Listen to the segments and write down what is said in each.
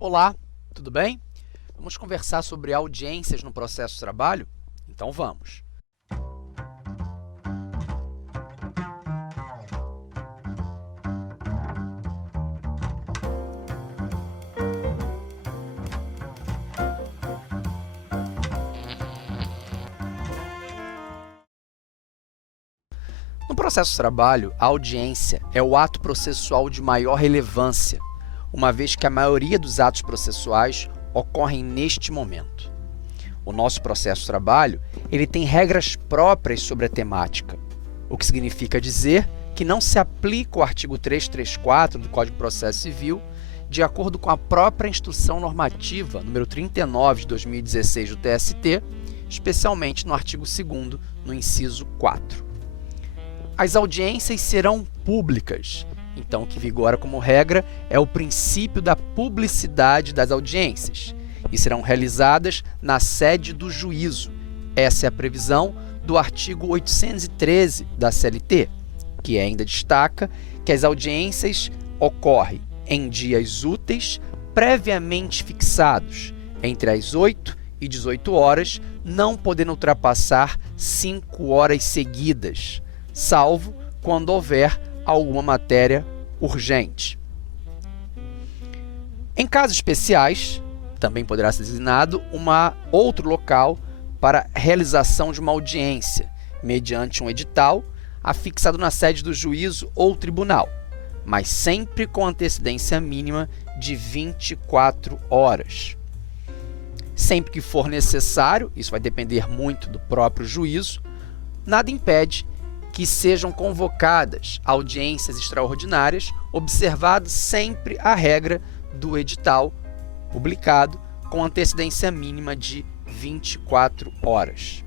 Olá, tudo bem? Vamos conversar sobre audiências no processo de trabalho? Então vamos. No processo de trabalho, a audiência é o ato processual de maior relevância, uma vez que a maioria dos atos processuais ocorrem neste momento. O nosso processo de trabalho ele tem regras próprias sobre a temática, o que significa dizer que não se aplica o artigo 334 do Código de Processo Civil de acordo com a própria Instrução Normativa número 39 de 2016 do TST, especialmente no artigo 2º, no inciso 4. As audiências serão públicas, então o que vigora como regra é o princípio da publicidade das audiências e serão realizadas na sede do juízo. Essa é a previsão do artigo 813 da CLT, que ainda destaca que as audiências ocorrem em dias úteis previamente fixados, entre as 8 e 18 horas, não podendo ultrapassar 5 horas seguidas, salvo quando houver alguma matéria urgente. Em casos especiais, também poderá ser designado outro local para realização de uma audiência, mediante um edital afixado na sede do juízo ou tribunal, mas sempre com antecedência mínima de 24 horas. Sempre que for necessário, isso vai depender muito do próprio juízo, nada impede que sejam convocadas audiências extraordinárias, observado sempre a regra do edital publicado com antecedência mínima de 24 horas.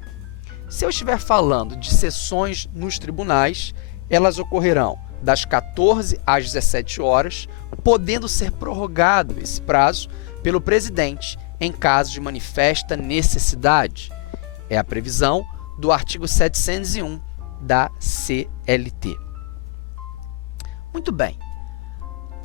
Se eu estiver falando de sessões nos tribunais, elas ocorrerão das 14 às 17 horas, podendo ser prorrogado esse prazo pelo presidente em caso de manifesta necessidade. É a previsão do artigo 701 da CLT. Muito bem.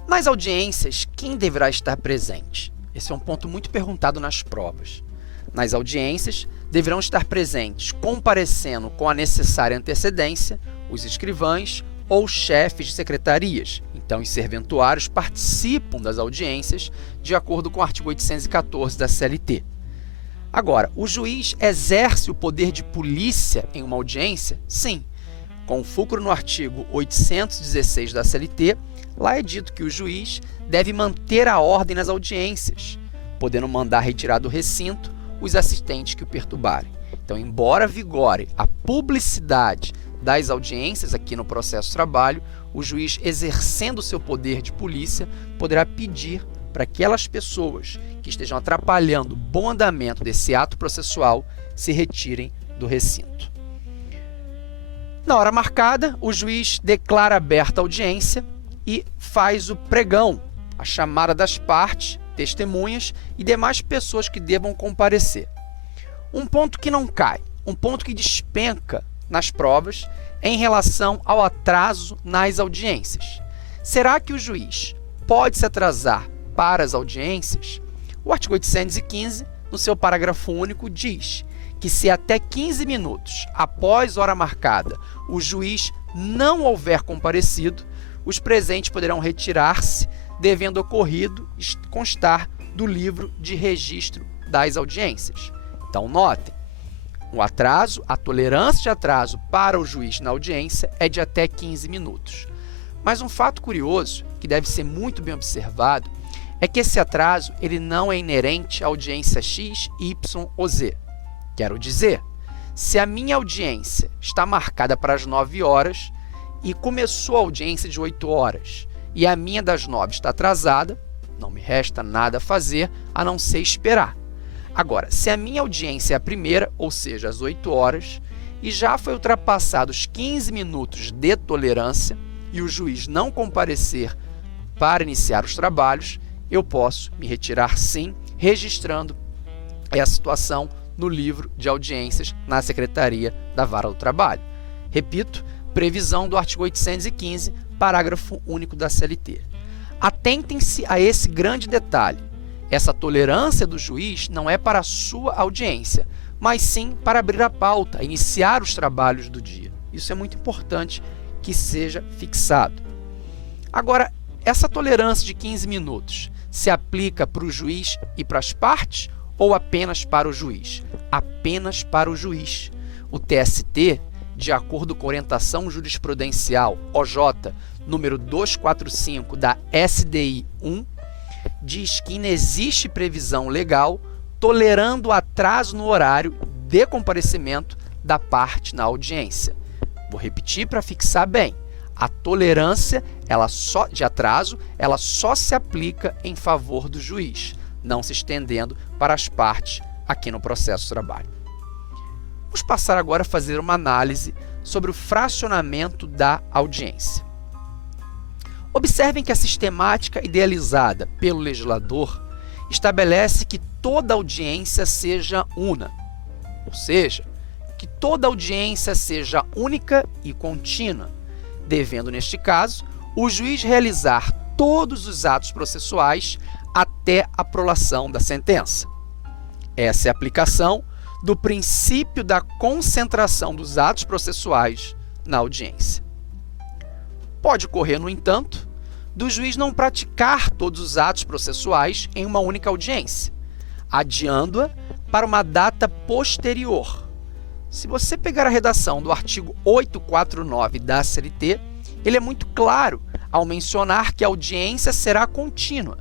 Nas audiências, quem deverá estar presente? Esse é um ponto muito perguntado nas provas. Nas audiências, deverão estar presentes, comparecendo com a necessária antecedência, os escrivães ou chefes de secretarias. Então, os serventuários participam das audiências de acordo com o artigo 814 da CLT. Agora, o juiz exerce o poder de polícia em uma audiência? Sim. Com fulcro no artigo 816 da CLT, lá é dito que o juiz deve manter a ordem nas audiências, podendo mandar retirar do recinto os assistentes que o perturbarem. Então, embora vigore a publicidade das audiências aqui no processo de trabalho, o juiz, exercendo o seu poder de polícia, poderá pedir para aquelas pessoas que estejam atrapalhando o bom andamento desse ato processual se retirem do recinto. Na hora marcada, o juiz declara aberta a audiência e faz o pregão, a chamada das partes, testemunhas e demais pessoas que devam comparecer. Um ponto que não cai, um ponto que despenca nas provas em relação ao atraso nas audiências. Será que o juiz pode se atrasar para as audiências? O artigo 815, no seu parágrafo único, diz que se até 15 minutos após hora marcada o juiz não houver comparecido, os presentes poderão retirar-se, devendo ocorrido constar do livro de registro das audiências. Então, notem, o atraso, a tolerância de atraso para o juiz na audiência é de até 15 minutos. Mas um fato curioso, que deve ser muito bem observado, é que esse atraso ele não é inerente à audiência X, Y ou Z. Quero dizer, se a minha audiência está marcada para as 9 horas e começou a audiência de 8 horas e a minha das 9 está atrasada, não me resta nada a fazer a não ser esperar. Agora, se a minha audiência é a primeira, ou seja, às 8 horas, e já foi ultrapassados os 15 minutos de tolerância e o juiz não comparecer para iniciar os trabalhos, eu posso me retirar sim, registrando a situação no livro de audiências na Secretaria da Vara do Trabalho. Repito, previsão do artigo 815, parágrafo único da CLT. Atentem-se a esse grande detalhe. Essa tolerância do juiz não é para a sua audiência, mas sim para abrir a pauta, iniciar os trabalhos do dia. Isso é muito importante que seja fixado. Agora, essa tolerância de 15 minutos se aplica para o juiz e para as partes ou apenas para o juiz? Apenas para o juiz. O TST, de acordo com a orientação jurisprudencial OJ número 245 da SDI 1, diz que não existe previsão legal tolerando o atraso no horário de comparecimento da parte na audiência. Vou repetir para fixar bem. A tolerância de atraso ela só se aplica em favor do juiz, não se estendendo para as partes aqui no processo de trabalho. Vamos passar agora a fazer uma análise sobre o fracionamento da audiência. Observem que a sistemática idealizada pelo legislador estabelece que toda audiência seja una, ou seja, que toda audiência seja única e contínua, devendo, neste caso, o juiz realizar todos os atos processuais até a prolação da sentença. Essa é a aplicação do princípio da concentração dos atos processuais na audiência. Pode ocorrer, no entanto, do juiz não praticar todos os atos processuais em uma única audiência, adiando-a para uma data posterior. Se você pegar a redação do artigo 849 da CLT, ele é muito claro ao mencionar que a audiência será contínua,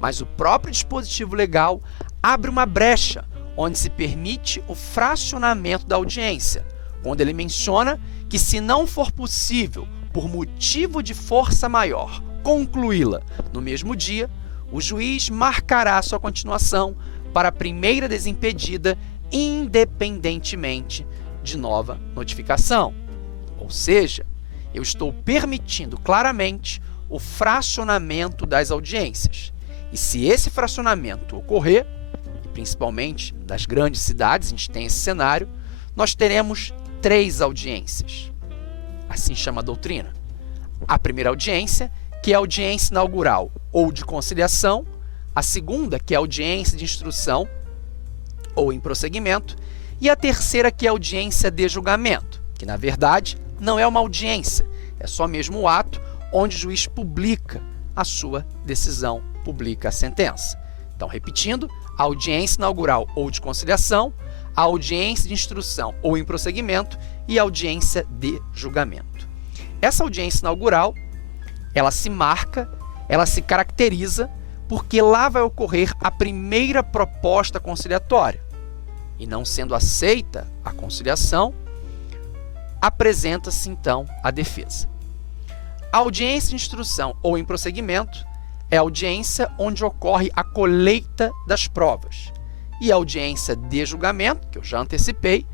mas o próprio dispositivo legal abre uma brecha onde se permite o fracionamento da audiência, quando ele menciona que, se não for possível, por motivo de força maior, concluí-la no mesmo dia, o juiz marcará sua continuação para a primeira desimpedida, independentemente de nova notificação. Ou seja, eu estou permitindo claramente o fracionamento das audiências. E se esse fracionamento ocorrer, principalmente das grandes cidades, a gente tem esse cenário, nós teremos 3 audiências. Assim chama a doutrina. A primeira audiência, que é a audiência inaugural ou de conciliação, a segunda, que é a audiência de instrução ou em prosseguimento, e a terceira, que é a audiência de julgamento, que na verdade não é uma audiência, é só mesmo o ato onde o juiz publica a sua decisão, publica a sentença. Então, repetindo, a audiência inaugural ou de conciliação, a audiência de instrução ou em prosseguimento e a audiência de julgamento. Essa audiência inaugural, ela se marca, ela se caracteriza porque lá vai ocorrer a primeira proposta conciliatória. E não sendo aceita a conciliação, apresenta-se então a defesa. A audiência de instrução ou em prosseguimento é a audiência onde ocorre a colheita das provas. E a audiência de julgamento, que eu já antecipei,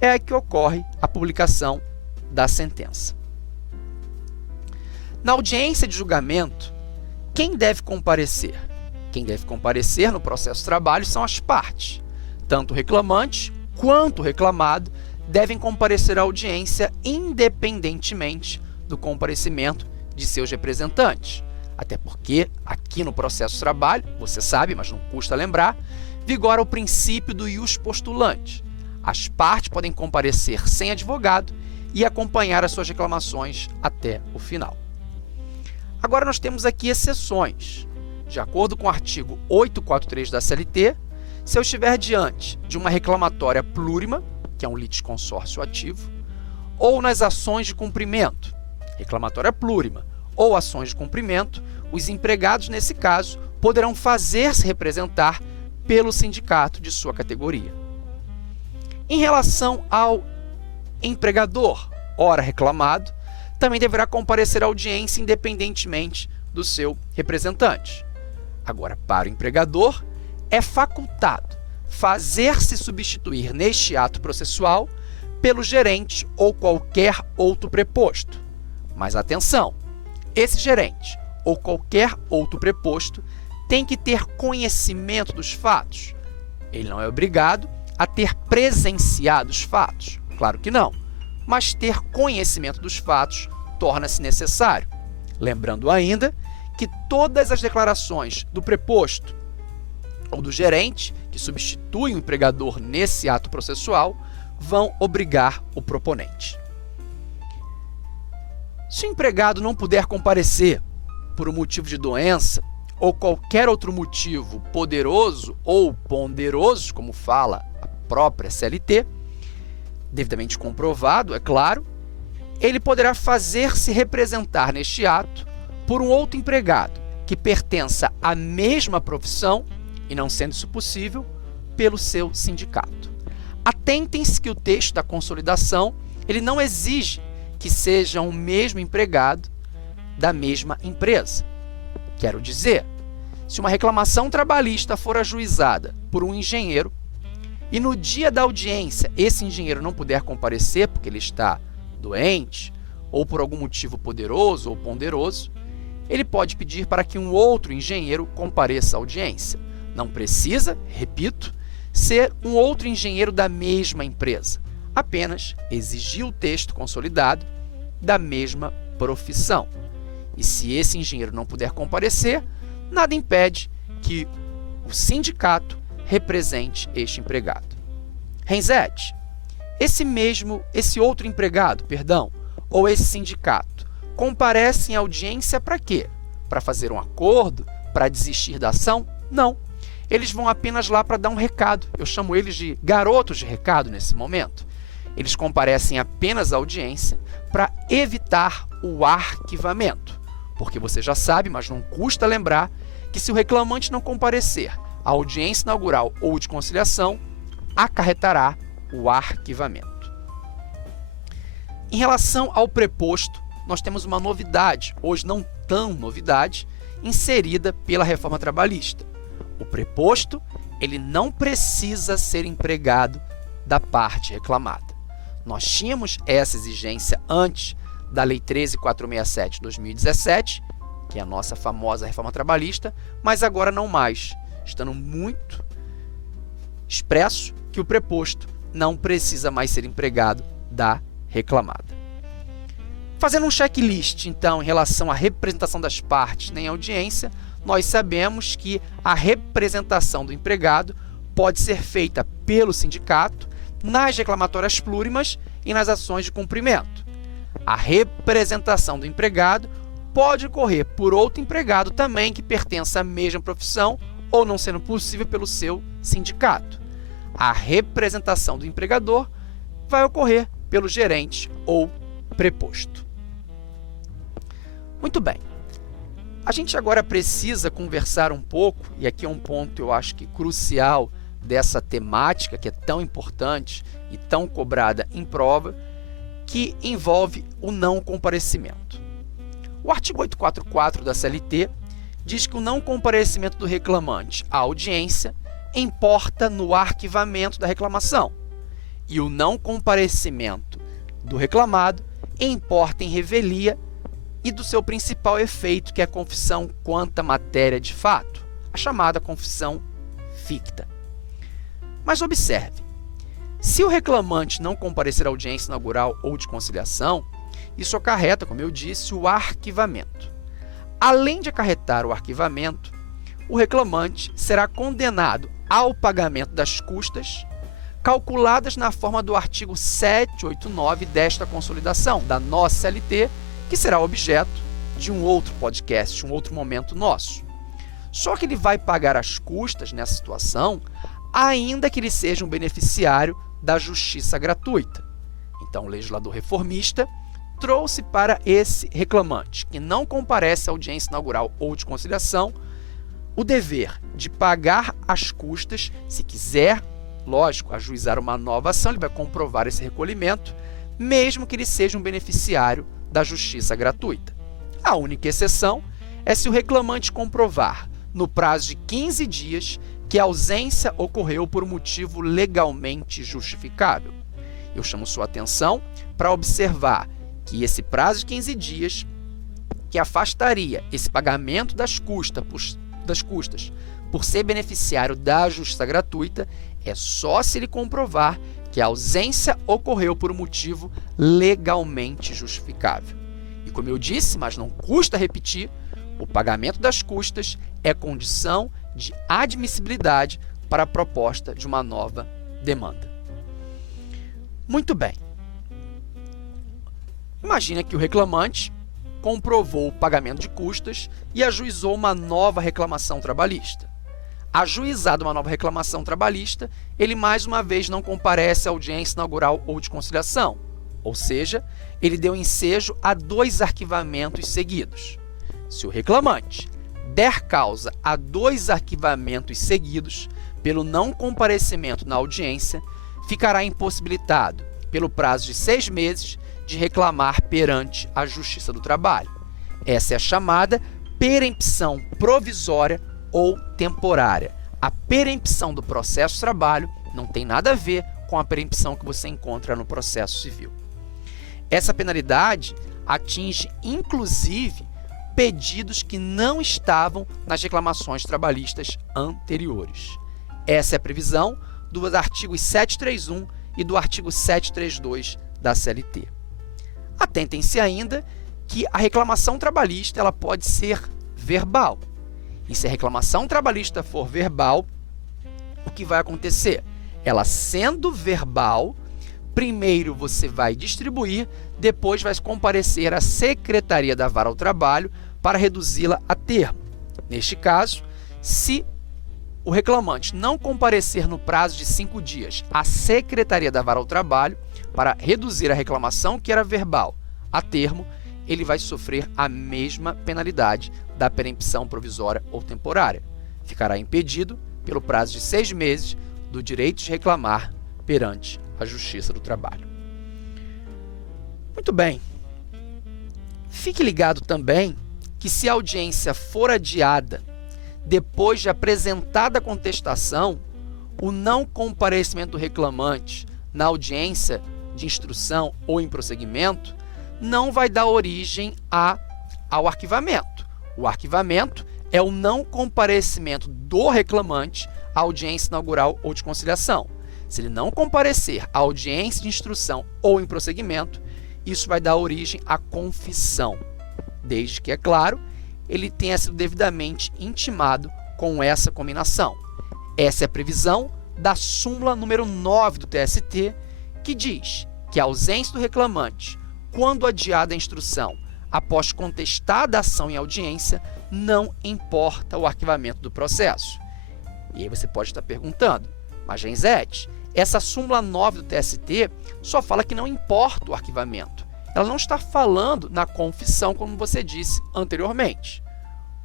é a que ocorre a publicação da sentença. Na audiência de julgamento, quem deve comparecer? Quem deve comparecer no processo de trabalho são as partes. Tanto o reclamante quanto o reclamado devem comparecer à audiência independentemente do comparecimento de seus representantes. Até porque, aqui no processo de trabalho, você sabe, mas não custa lembrar, vigora o princípio do ius postulante. As partes podem comparecer sem advogado e acompanhar as suas reclamações até o final. Agora nós temos aqui exceções. De acordo com o artigo 843 da CLT, se eu estiver diante de uma reclamatória plurima, que é um litisconsórcio ativo, ou nas ações de cumprimento, reclamatória plurima, ou ações de cumprimento, os empregados, nesse caso, poderão fazer-se representar pelo sindicato de sua categoria. Em relação ao empregador, ora reclamado, também deverá comparecer à audiência independentemente do seu representante. Agora, para o empregador, é facultado fazer-se substituir neste ato processual pelo gerente ou qualquer outro preposto. Mas atenção, esse gerente ou qualquer outro preposto tem que ter conhecimento dos fatos. Ele não é obrigado a ter presenciado os fatos, claro que não, mas ter conhecimento dos fatos torna-se necessário. Lembrando ainda que todas as declarações do preposto ou do gerente, que substitui o empregador nesse ato processual, vão obrigar o proponente. Se o empregado não puder comparecer por um motivo de doença ou qualquer outro motivo poderoso ou ponderoso, como fala a própria CLT, devidamente comprovado, é claro, ele poderá fazer-se representar neste ato por um outro empregado que pertença à mesma profissão e, não sendo isso possível, pelo seu sindicato. Atentem-se que o texto da consolidação ele não exige que seja o mesmo empregado da mesma empresa. Quero dizer, se uma reclamação trabalhista for ajuizada por um engenheiro e no dia da audiência esse engenheiro não puder comparecer porque ele está doente ou por algum motivo poderoso ou ponderoso, ele pode pedir para que um outro engenheiro compareça à audiência. Não precisa, repito, ser um outro engenheiro da mesma empresa, apenas exigir o texto consolidado da mesma profissão. E se esse engenheiro não puder comparecer, nada impede que o sindicato represente este empregado. Renzetti, esse outro empregado, ou esse sindicato, comparece em audiência para quê? Para fazer um acordo? Para desistir da ação? Não. Eles vão apenas lá para dar um recado. Eu chamo eles de garotos de recado nesse momento. Eles comparecem apenas à audiência para evitar o arquivamento. Porque você já sabe, mas não custa lembrar, que se o reclamante não comparecer à audiência inaugural ou de conciliação, acarretará o arquivamento. Em relação ao preposto, nós temos uma novidade, hoje não tão novidade, inserida pela reforma trabalhista. O preposto, ele não precisa ser empregado da parte reclamada. Nós tínhamos essa exigência antes da Lei 13.467 de 2017, que é a nossa famosa reforma trabalhista, mas agora não mais, estando muito expresso que o preposto não precisa mais ser empregado da reclamada. Fazendo um checklist, então, em relação à representação das partes em audiência, nós sabemos que a representação do empregado pode ser feita pelo sindicato nas reclamatórias plurimas e nas ações de cumprimento. A representação do empregado pode ocorrer por outro empregado também que pertença à mesma profissão ou não sendo possível pelo seu sindicato. A representação do empregador vai ocorrer pelo gerente ou preposto. Muito bem. A gente agora precisa conversar um pouco, e aqui é um ponto eu acho que crucial dessa temática que é tão importante e tão cobrada em prova, que envolve o não comparecimento. O artigo 844 da CLT diz que o não comparecimento do reclamante à audiência importa no arquivamento da reclamação e o não comparecimento do reclamado importa em revelia e do seu principal efeito, que é a confissão quanto à matéria de fato, a chamada confissão ficta. Mas observe, se o reclamante não comparecer à audiência inaugural ou de conciliação, isso acarreta, como eu disse, o arquivamento. Além de acarretar o arquivamento, o reclamante será condenado ao pagamento das custas calculadas na forma do artigo 789 desta consolidação, da nossa CLT, que será objeto de um outro podcast, um outro momento nosso. Só que ele vai pagar as custas nessa situação, ainda que ele seja um beneficiário da justiça gratuita. Então, o legislador reformista trouxe para esse reclamante, que não comparece à audiência inaugural ou de conciliação, o dever de pagar as custas, se quiser, lógico, ajuizar uma nova ação, ele vai comprovar esse recolhimento, mesmo que ele seja um beneficiário da justiça gratuita. A única exceção é se o reclamante comprovar, no prazo de 15 dias, que a ausência ocorreu por um motivo legalmente justificável. Eu chamo sua atenção para observar que esse prazo de 15 dias, que afastaria esse pagamento das custas por ser beneficiário da justiça gratuita, é só se ele comprovar que a ausência ocorreu por um motivo legalmente justificável. E como eu disse, mas não custa repetir, o pagamento das custas é condição de admissibilidade para a proposta de uma nova demanda. Muito bem. Imagina que o reclamante comprovou o pagamento de custas e ajuizou uma nova reclamação trabalhista. Ajuizada uma nova reclamação trabalhista, ele mais uma vez não comparece à audiência inaugural ou de conciliação, ou seja, ele deu ensejo a 2 arquivamentos seguidos. Se o reclamante der causa a 2 arquivamentos seguidos pelo não comparecimento na audiência, ficará impossibilitado, pelo prazo de 6 meses, de reclamar perante a Justiça do Trabalho. Essa é a chamada perempção provisória ou temporária. A perempção do processo de trabalho não tem nada a ver com a perempção que você encontra no processo civil. Essa penalidade atinge, inclusive, pedidos que não estavam nas reclamações trabalhistas anteriores. Essa é a previsão dos artigos 731 e do artigo 732 da CLT. Atentem-se ainda que a reclamação trabalhista ela pode ser verbal. E se a reclamação trabalhista for verbal, o que vai acontecer? Ela sendo verbal, primeiro você vai distribuir, depois vai comparecer à Secretaria da Vara ao Trabalho para reduzi-la a termo. Neste caso, se o reclamante não comparecer no prazo de 5 dias à Secretaria da Vara ao Trabalho para reduzir a reclamação que era verbal a termo, ele vai sofrer a mesma penalidade da perempção provisória ou temporária. Ficará impedido, pelo prazo de 6 meses, do direito de reclamar perante a Justiça do Trabalho. Muito bem. Fique ligado também que se a audiência for adiada depois de apresentada a contestação, o não comparecimento do reclamante na audiência de instrução ou em prosseguimento não vai dar origem ao arquivamento. O arquivamento é o não comparecimento do reclamante à audiência inaugural ou de conciliação. Se ele não comparecer à audiência de instrução ou em prosseguimento, isso vai dar origem à confissão, desde que, é claro, ele tenha sido devidamente intimado com essa cominação. Essa é a previsão da súmula número 9 do TST, que diz que a ausência do reclamante, quando adiada a instrução, após contestada a ação em audiência, não importa o arquivamento do processo. E aí você pode estar perguntando, mas Genzete, essa súmula 9 do TST só fala que não importa o arquivamento. Ela não está falando na confissão, como você disse anteriormente.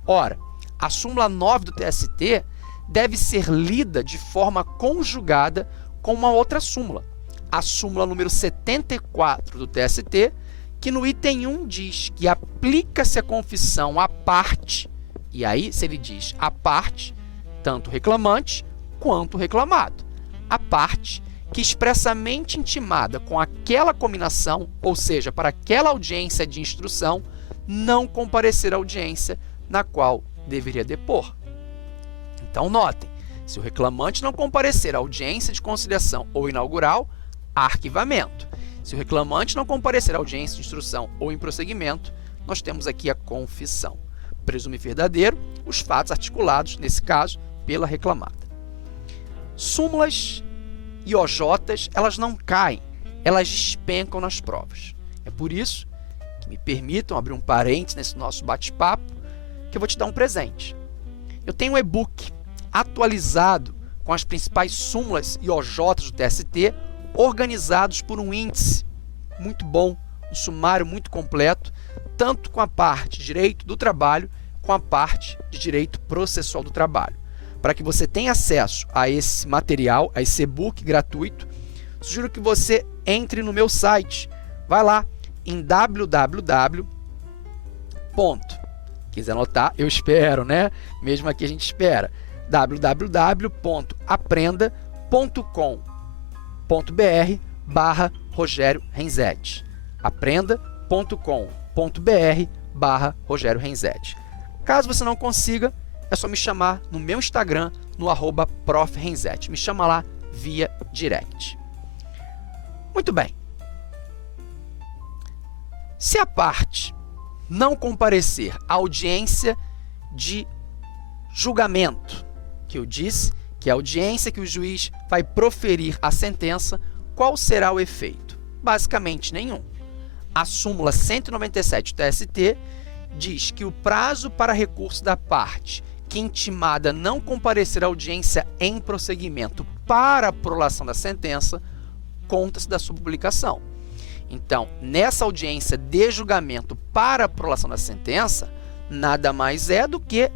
Ora, a súmula 9 do TST deve ser lida de forma conjugada com uma outra súmula. A súmula número 74 do TST, que no item 1 diz que aplica-se a confissão à parte, e aí se ele diz à parte, tanto o reclamante quanto o reclamado. A parte que expressamente intimada com aquela cominação, ou seja, para aquela audiência de instrução, não comparecer à audiência na qual deveria depor. Então notem, se o reclamante não comparecer à audiência de conciliação ou inaugural, arquivamento. Se o reclamante não comparecer à audiência de instrução ou em prosseguimento, nós temos aqui a confissão. Presume verdadeiro os fatos articulados, nesse caso, pela reclamada. Súmulas e OJs, elas não caem, elas despencam nas provas. É por isso que me permitam abrir um parênteses nesse nosso bate-papo, que eu vou te dar um presente. Eu tenho um e-book atualizado com as principais súmulas e OJs do TST, organizados por um índice muito bom, um sumário muito completo, tanto com a parte de direito do trabalho, com a parte de direito processual do trabalho. Para que você tenha acesso a esse material, a esse e-book gratuito, sugiro que você entre no meu site. Vai lá em quiser anotar, eu espero, né? Mesmo aqui a gente espera. www.aprenda.com.br/Rogério Renzete. aprenda.com.br/Rogério Renzete. Caso você não consiga, é só me chamar no meu Instagram, no @profrenzete. Me chama lá via direct. Muito bem. Se a parte não comparecer à audiência de julgamento, que eu disse, que é a audiência que o juiz vai proferir a sentença, qual será o efeito? Basicamente nenhum. A súmula 197 do TST diz que o prazo para recurso da parte que intimada não comparecer à audiência em prosseguimento para a prolação da sentença conta-se da sua publicação. Então, nessa audiência de julgamento para a prolação da sentença, nada mais é do que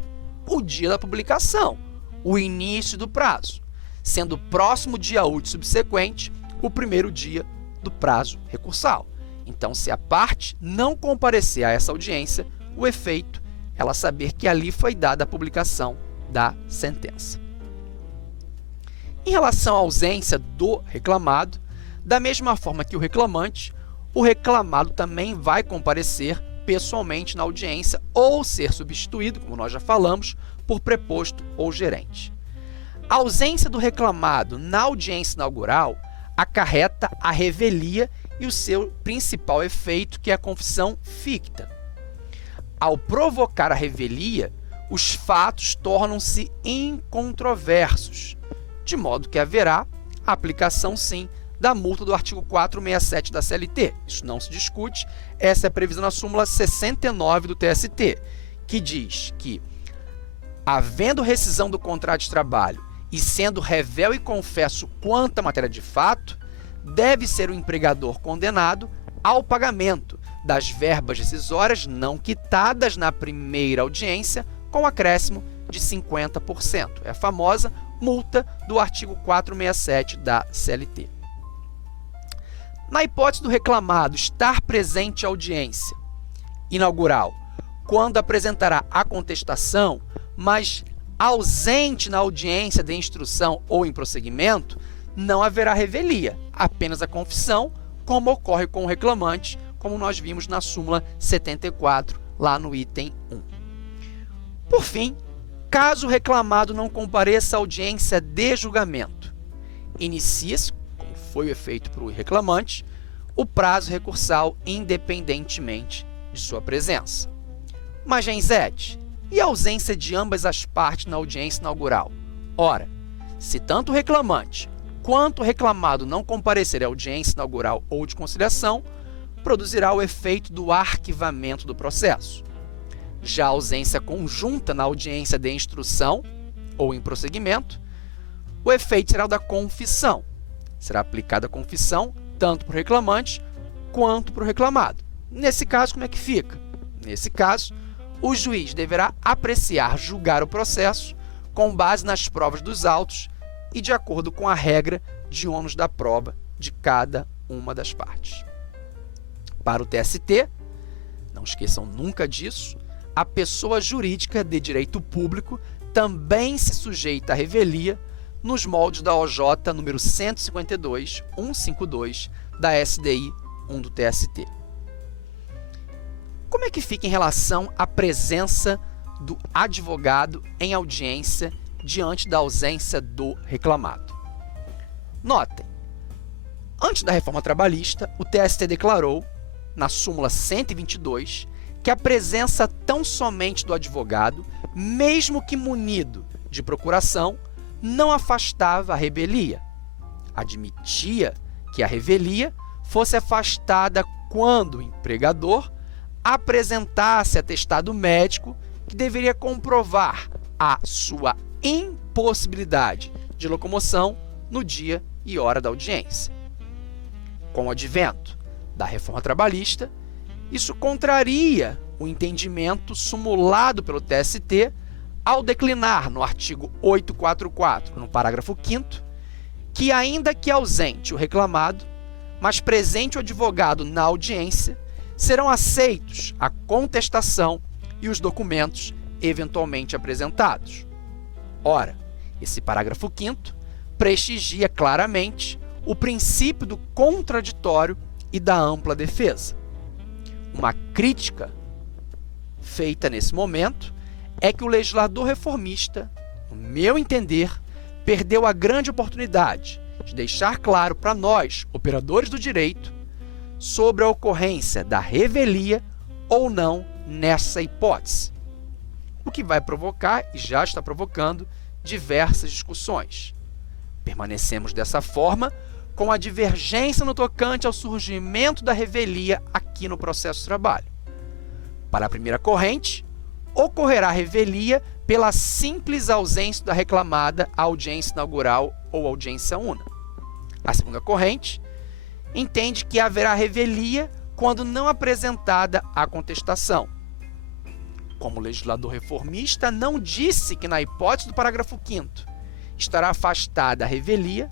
o dia da publicação, o início do prazo, sendo o próximo dia útil subsequente o primeiro dia do prazo recursal. Então, se a parte não comparecer a essa audiência, o efeito é ela saber que ali foi dada a publicação da sentença. Em relação à ausência do reclamado, da mesma forma que o reclamante, o reclamado também vai comparecer pessoalmente na audiência ou ser substituído, como nós já falamos, por preposto ou gerente. A ausência do reclamado na audiência inaugural acarreta a revelia e o seu principal efeito, que é a confissão ficta. Ao provocar a revelia, os fatos tornam-se incontroversos, de modo que haverá a aplicação, sim, da multa do artigo 467 da CLT. Isso não se discute, essa é a previsão na súmula 69 do TST, que diz que, havendo rescisão do contrato de trabalho e sendo revel e confesso quanto à matéria de fato, deve ser o empregador condenado ao pagamento das verbas rescisórias não quitadas na primeira audiência, com acréscimo de 50%. É a famosa multa do artigo 467 da CLT. Na hipótese do reclamado estar presente à audiência inaugural, quando apresentará a contestação, mas ausente na audiência de instrução ou em prosseguimento, não haverá revelia, apenas a confissão, como ocorre com o reclamante, como nós vimos na súmula 74, lá no item 1. Por fim, caso o reclamado não compareça à audiência de julgamento, inicia-se, como foi o efeito para o reclamante, o prazo recursal independentemente de sua presença. Mas, Genzete, e a ausência de ambas as partes na audiência inaugural? Ora, se tanto o reclamante quanto o reclamado não comparecer à audiência inaugural ou de conciliação, produzirá o efeito do arquivamento do processo. Já a ausência conjunta na audiência de instrução ou em prosseguimento, o efeito será o da confissão. Será aplicada a confissão tanto para o reclamante quanto para o reclamado. Nesse caso, como é que fica? Nesse caso, o juiz deverá apreciar, julgar o processo com base nas provas dos autos e de acordo com a regra de ônus da prova de cada uma das partes. Para o TST, não esqueçam nunca disso, a pessoa jurídica de direito público também se sujeita à revelia nos moldes da OJ número 152.152 da SDI 1 do TST. Como é que fica em relação à presença do advogado em audiência diante da ausência do reclamado? Notem, antes da reforma trabalhista, o TST declarou, na súmula 122, que a presença tão somente do advogado, mesmo que munido de procuração, não afastava a revelia. Admitia que a revelia fosse afastada quando o empregador apresentasse atestado médico que deveria comprovar a sua impossibilidade de locomoção no dia e hora da audiência. Com o advento da reforma trabalhista, isso contraria o entendimento sumulado pelo TST ao declinar no artigo 844, no parágrafo 5º, que ainda que ausente o reclamado, mas presente o advogado na audiência, serão aceitos a contestação e os documentos eventualmente apresentados. Ora, esse parágrafo 5º prestigia claramente o princípio do contraditório e da ampla defesa. Uma crítica feita nesse momento é que o legislador reformista, no meu entender, perdeu a grande oportunidade de deixar claro para nós, operadores do direito, sobre a ocorrência da revelia ou não nessa hipótese. O que vai provocar, e já está provocando, diversas discussões. Permanecemos dessa forma com a divergência no tocante ao surgimento da revelia aqui no processo de trabalho. Para a primeira corrente, ocorrerá revelia pela simples ausência da reclamada audiência inaugural ou audiência una. A segunda corrente entende que haverá revelia quando não apresentada a contestação. Como o legislador reformista não disse que, na hipótese do parágrafo 5º, estará afastada a revelia,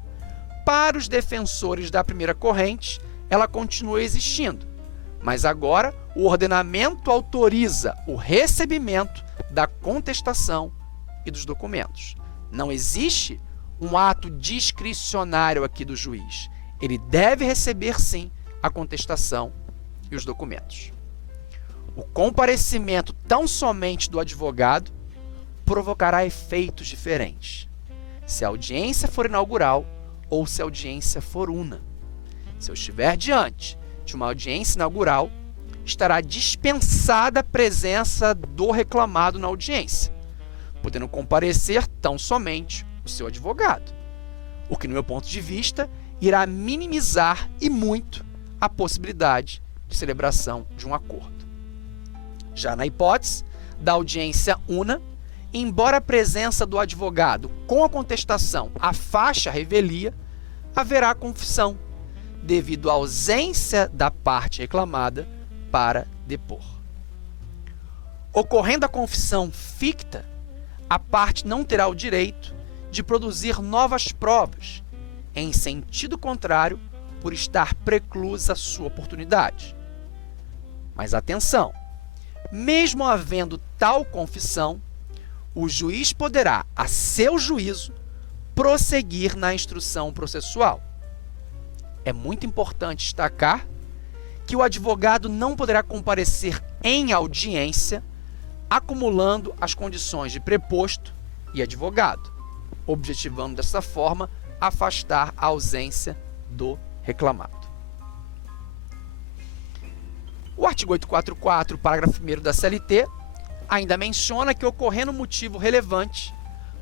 para os defensores da primeira corrente, ela continua existindo, mas agora o ordenamento autoriza o recebimento da contestação e dos documentos. Não existe um ato discricionário aqui do juiz. Ele deve receber, sim, a contestação e os documentos. O comparecimento tão somente do advogado provocará efeitos diferentes, se a audiência for inaugural ou se a audiência for una. Se eu estiver diante de uma audiência inaugural, estará dispensada a presença do reclamado na audiência, podendo comparecer tão somente o seu advogado, o que, no meu ponto de vista, irá minimizar e muito a possibilidade de celebração de um acordo. Já na hipótese da audiência una, embora a presença do advogado com a contestação afaste a revelia, haverá confissão, devido à ausência da parte reclamada para depor. Ocorrendo a confissão ficta, a parte não terá o direito de produzir novas provas, em sentido contrário, por estar preclusa sua oportunidade. Mas atenção, mesmo havendo tal confissão, o juiz poderá, a seu juízo, prosseguir na instrução processual. É muito importante destacar que o advogado não poderá comparecer em audiência acumulando as condições de preposto e advogado, objetivando dessa forma afastar a ausência do reclamado. O artigo 844, parágrafo 1º da CLT, ainda menciona que, ocorrendo motivo relevante,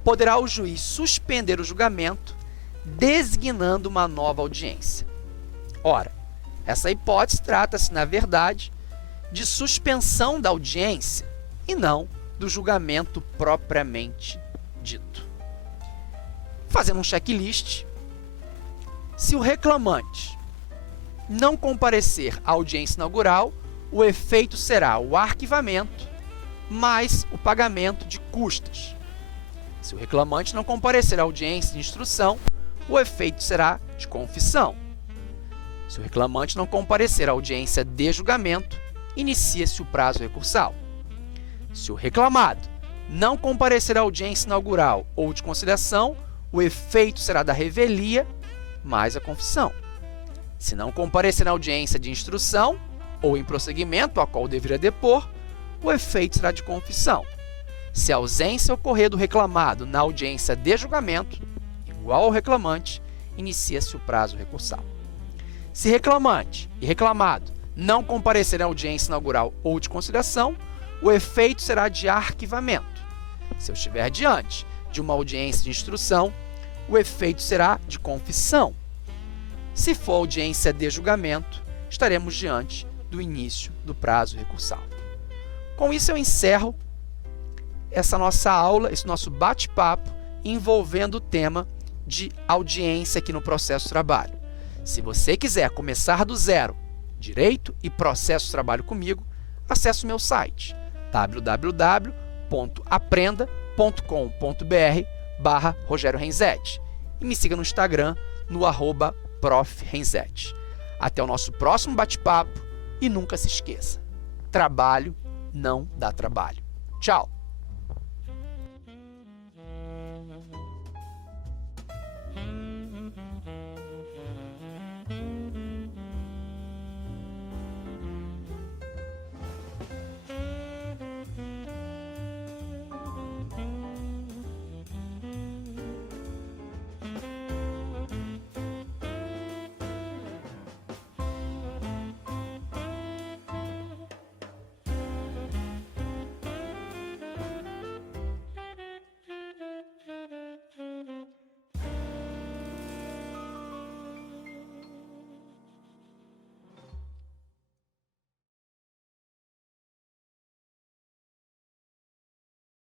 poderá o juiz suspender o julgamento, designando uma nova audiência. Ora, essa hipótese trata-se, na verdade, de suspensão da audiência e não do julgamento propriamente dito. Fazendo um checklist, se o reclamante não comparecer à audiência inaugural, o efeito será o arquivamento mais o pagamento de custas. Se o reclamante não comparecer à audiência de instrução, o efeito será de confissão. Se o reclamante não comparecer à audiência de julgamento, inicia-se o prazo recursal. Se o reclamado não comparecer à audiência inaugural ou de conciliação, o efeito será da revelia mais a confissão. Se não comparecer na audiência de instrução ou em prosseguimento a qual deveria depor, o efeito será de confissão. Se a ausência ocorrer do reclamado na audiência de julgamento, igual ao reclamante, inicia-se o prazo recursal. Se reclamante e reclamado não comparecerem à audiência inaugural ou de conciliação, o efeito será de arquivamento. Se eu estiver diante de uma audiência de instrução, o efeito será de confissão. Se for audiência de julgamento, estaremos diante do início do prazo recursal. Com isso eu encerro essa nossa aula, esse nosso bate-papo envolvendo o tema de audiência aqui no processo de trabalho. Se você quiser começar do zero, direito e processo de trabalho comigo, acesse o meu site www.aprenda.com.br/Rogério Renzetti e me siga no Instagram no @profrenzete. Até o nosso próximo bate-papo e nunca se esqueça, trabalho não dá trabalho. Tchau!